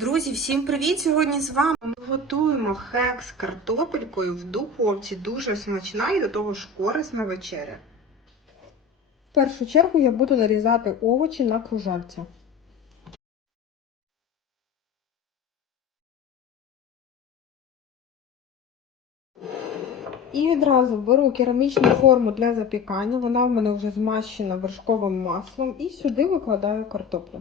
Друзі, всім привіт! Сьогодні з вами ми готуємо хек з картопелькою в духовці. Дуже смачна і до того ж корисна вечеря. В першу чергу я буду нарізати овочі на кружальця. І відразу беру керамічну форму для запікання. Вона в мене вже змащена вершковим маслом. І сюди викладаю картоплю.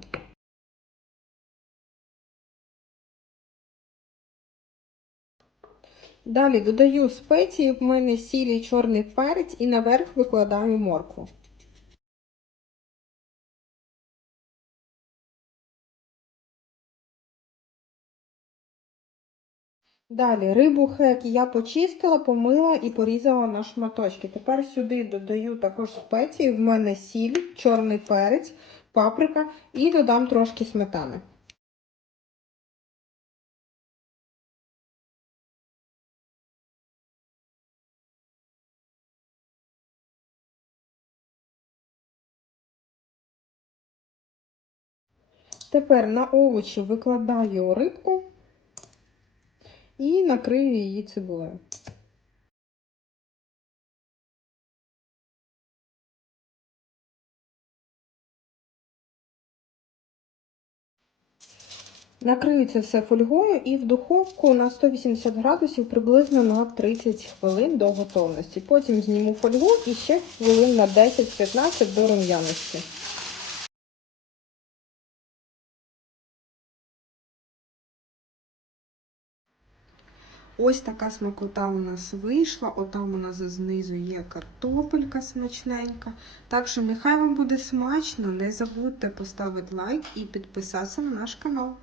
Далі додаю спеції, в мене сіль і чорний перець, і наверх викладаю моркву. Далі рибу хек я почистила, помила і порізала на шматочки. Тепер сюди додаю також спеції. В мене сіль, чорний перець, паприка і додам трошки сметани. Тепер на овочі викладаю рибку і накрию її цибулею. Накрию це все фольгою і в духовку на 180 градусів приблизно на 30 хвилин до готовності. Потім зніму фольгу і ще хвилин на 10-15 до рум'яності. Ось така смакота у нас вийшла. Отам у нас знизу є картопелька смачненька. Так що нехай вам буде смачно. Не забудьте поставити лайк і підписатися на наш канал.